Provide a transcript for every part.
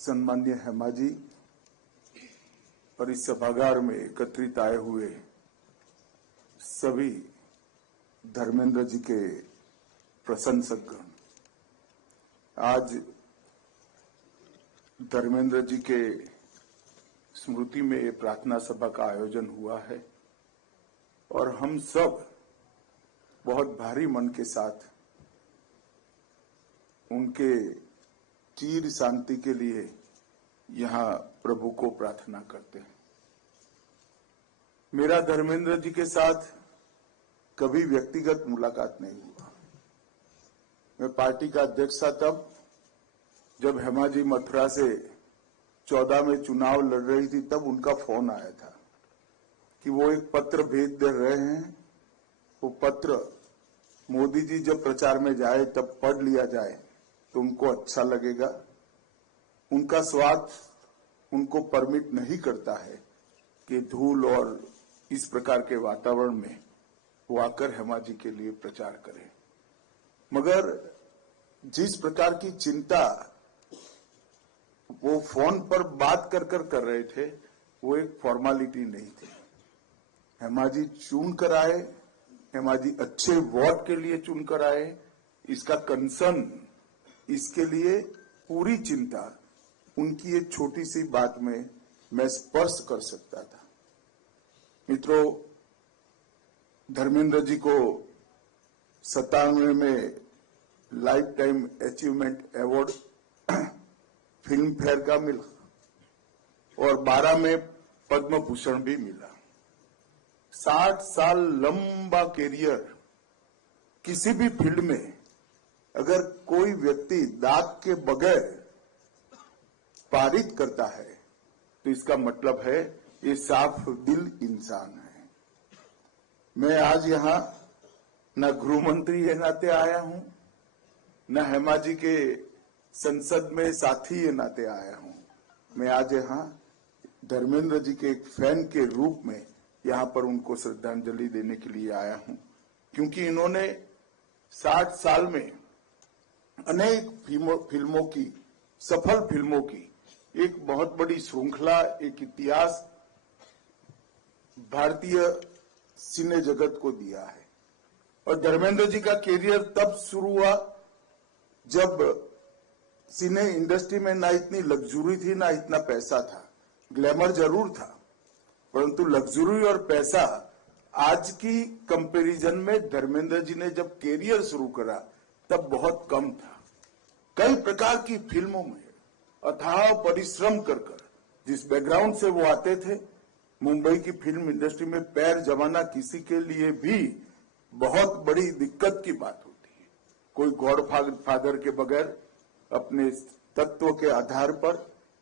सम्मान्य हेमा जी और इस सभागार में एकत्रित आए हुए सभी धर्मेंद्र जी के प्रशंसकगण, आज धर्मेंद्र जी के स्मृति में ये प्रार्थना सभा का आयोजन हुआ है और हम सब बहुत भारी मन के साथ उनके चिर शांति के लिए यहाँ प्रभु को प्रार्थना करते हैं। मेरा धर्मेंद्र जी के साथ कभी व्यक्तिगत मुलाकात नहीं हुआ। मैं पार्टी का अध्यक्ष था तब जब हेमा जी मथुरा से 14 में चुनाव लड़ रही थी, तब उनका फोन आया था कि वो एक पत्र भेज दे रहे हैं, वो पत्र मोदी जी जब प्रचार में जाए तब पढ़ लिया जाए तो उनको अच्छा लगेगा। उनका स्वास्थ्य उनको परमिट नहीं करता है कि धूल और इस प्रकार के वातावरण में वो आकर हेमा जी के लिए प्रचार करें, मगर जिस प्रकार की चिंता वो फोन पर बात कर रहे थे वो एक फॉर्मेलिटी नहीं थी। हेमा जी चुन कर आए, हेमा जी अच्छे वोट के लिए चुन कर आए, इसका कंसर्न, इसके लिए पूरी चिंता उनकी एक छोटी सी बात में मैं स्पर्श कर सकता था। मित्रों, धर्मेंद्र जी को 97 में life time achievement award film fair का मिला और 12 में पद्म भूषण भी मिला। 60 साल लंबा कैरियर, किसी भी फील्ड में अगर कोई व्यक्ति दाग के बगैर पारित करता है तो इसका मतलब है ये साफ दिल इंसान है। मैं आज यहां न गृह मंत्री के नाते आया हूं, न हेमा जी के संसद में साथी के नाते आया हूं। मैं आज यहां धर्मेंद्र जी के एक फैन के रूप में यहां पर उनको श्रद्धांजलि देने के लिए आया हूं, क्योंकि इन्होंने 60 साल में अनेक फिल्मों की, सफल फिल्मों की एक बहुत बड़ी श्रृंखला, एक इतिहास भारतीय सिने जगत को दिया है। और धर्मेंद्र जी का कैरियर तब शुरू हुआ जब सिने इंडस्ट्री में ना इतनी लग्जरी थी, ना इतना पैसा था। ग्लैमर जरूर था, परंतु लग्जरी और पैसा आज की कंपैरिजन में धर्मेंद्र जी ने जब कैरियर शुरू करा तब बहुत कम था। कई प्रकार की फिल्मों में अथाह परिश्रम कर जिस बैकग्राउंड से वो आते थे, मुंबई की फिल्म इंडस्ट्री में पैर जमाना किसी के लिए भी बहुत बड़ी दिक्कत की बात होती है। कोई गॉड फादर के बगैर अपने तत्व के आधार पर,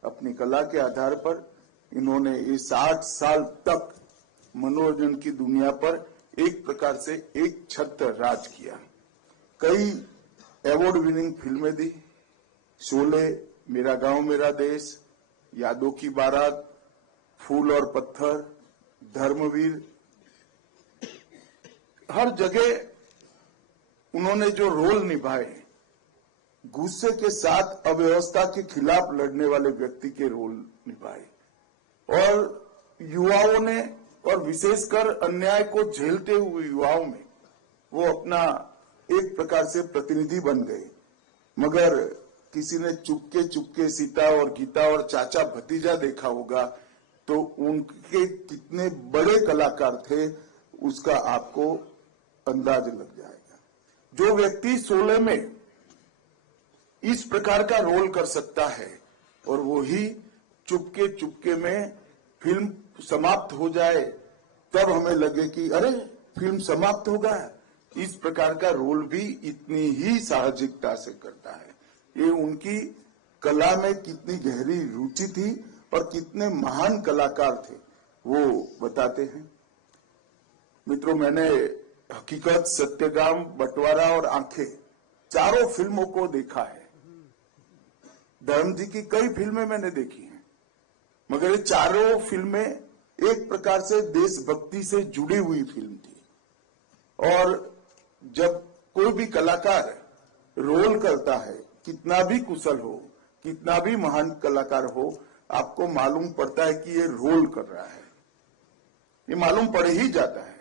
अपनी कला के आधार पर इन्होंने ये 60 साल तक मनोरंजन की दुनिया पर एक प्रकार से एक छत्र राज किया। कई अवार्ड विनिंग फिल्में दी, शोले, मेरा गांव मेरा देश, यादों की बारात, फूल और पत्थर, धर्मवीर, हर जगह उन्होंने जो रोल निभाए, गुस्से के साथ अव्यवस्था के खिलाफ लड़ने वाले व्यक्ति के रोल निभाए और युवाओं ने, और विशेषकर अन्याय को झेलते हुए युवाओं में वो अपना एक प्रकार से प्रतिनिधि बन गए। मगर किसी ने चुपके सीता और गीता और चाचा भतीजा देखा होगा तो उनके कितने बड़े कलाकार थे उसका आपको अंदाज लग जाएगा। जो व्यक्ति 16 में इस प्रकार का रोल कर सकता है और वो ही चुपके में फिल्म समाप्त हो जाए तब हमें लगे कि अरे फिल्म समाप्त हो गया, इस प्रकार का रोल भी इतनी ही साहसिकता से करता है। ये उनकी कला में कितनी गहरी रुचि थी और कितने महान कलाकार थे वो बताते हैं। मित्रों, मैंने हकीकत, सत्यगाम, बंटवारा और आंखें चारों फिल्मों को देखा है। धर्म जी की कई फिल्में मैंने देखी हैं, मगर ये चारों फिल्में एक प्रकार से देशभक्ति से जुड़ी हुई फिल्म थी। और जब कोई भी कलाकार रोल करता है, कितना भी कुशल हो, कितना भी महान कलाकार हो, आपको मालूम पड़ता है कि ये रोल कर रहा है, ये मालूम पड़ ही जाता है।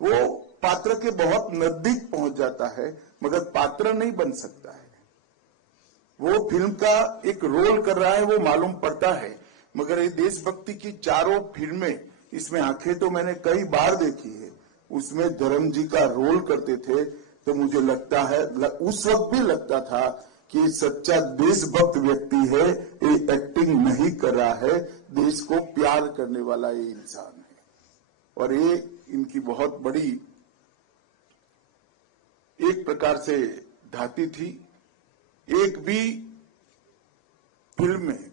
वो पात्र के बहुत नजदीक पहुंच जाता है, मगर पात्र नहीं बन सकता है। वो फिल्म का एक रोल कर रहा है, वो मालूम पड़ता है। मगर ये देशभक्ति की चारों फिल्में, इसमें आंखें तो मैंने कई बार देखी है, उसमें धर्म जी का रोल करते थे तो मुझे लगता है, उस वक्त भी लगता था कि सच्चा देशभक्त व्यक्ति है, ये एक्टिंग नहीं कर रहा है, देश को प्यार करने वाला ये इंसान है। और ये इनकी बहुत बड़ी एक प्रकार से धाती थी। एक भी फिल्म में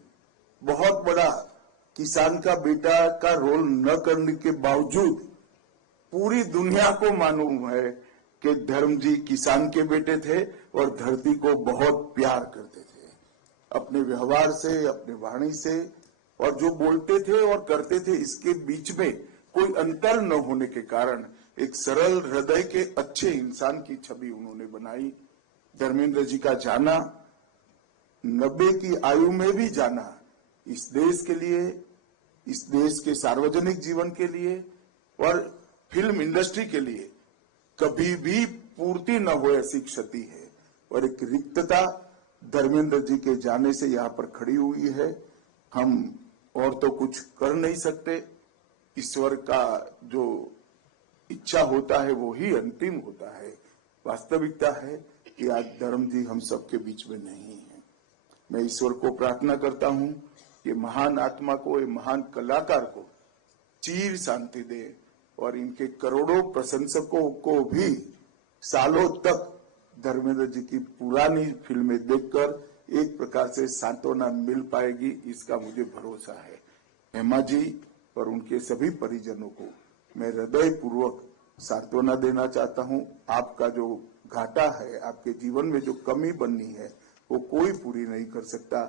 बहुत बड़ा किसान का बेटा का रोल न करने के बावजूद पूरी दुनिया को मालूम है कि धर्म जी किसान के बेटे थे और धरती को बहुत प्यार करते थे। अपने व्यवहार से, अपने वाणी से, और जो बोलते थे और करते थे, इसके बीच में कोई अंतर न होने के कारण एक सरल हृदय के अच्छे इंसान की छवि उन्होंने बनाई। धर्मेंद्र जी का जाना, 90 की आयु में भी जाना, इस देश के लिए, इस देश के सार्वजनिक जीवन के लिए और फिल्म इंडस्ट्री के लिए कभी भी पूर्ति न हो ऐसी क्षति है। और एक रिक्तता धर्मेंद्र जी के जाने से यहाँ पर खड़ी हुई है। हम और तो कुछ कर नहीं सकते, ईश्वर का जो इच्छा होता है वो ही अंतिम होता है। वास्तविकता है कि आज धर्म जी हम सबके बीच में नहीं है। मैं ईश्वर को प्रार्थना करता हूं कि महान आत्मा को, ये महान कलाकार को चिर शांति दे और इनके करोड़ों प्रशंसकों को भी सालों तक धर्मेंद्र जी की पुरानी फिल्में देखकर एक प्रकार से सांत्वना मिल पाएगी, इसका मुझे भरोसा है। हेमा जी और उनके सभी परिजनों को मैं हृदय पूर्वक सांत्वना देना चाहता हूं। आपका जो घाटा है, आपके जीवन में जो कमी बननी है, वो कोई पूरी नहीं कर सकता।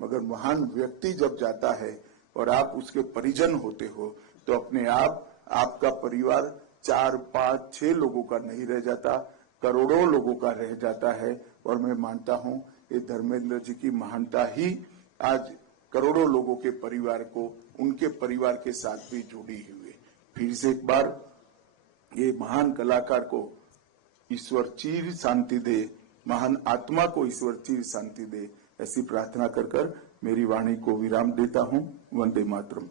मगर महान व्यक्ति जब जाता है और आप उसके परिजन होते हो, तो अपने आप आपका परिवार 4, 5, 6 लोगों का नहीं रह जाता, करोड़ों लोगों का रह जाता है। और मैं मानता हूं ये धर्मेंद्र जी की महानता ही आज करोड़ों लोगों के परिवार को, उनके परिवार के साथ भी जुड़ी हुई है। फिर से एक बार ये महान कलाकार को ईश्वर चिर शांति दे, महान आत्मा को ईश्वर चिर शांति दे, ऐसी प्रार्थना कर मेरी वाणी को विराम देता हूं। वंदे मातरम।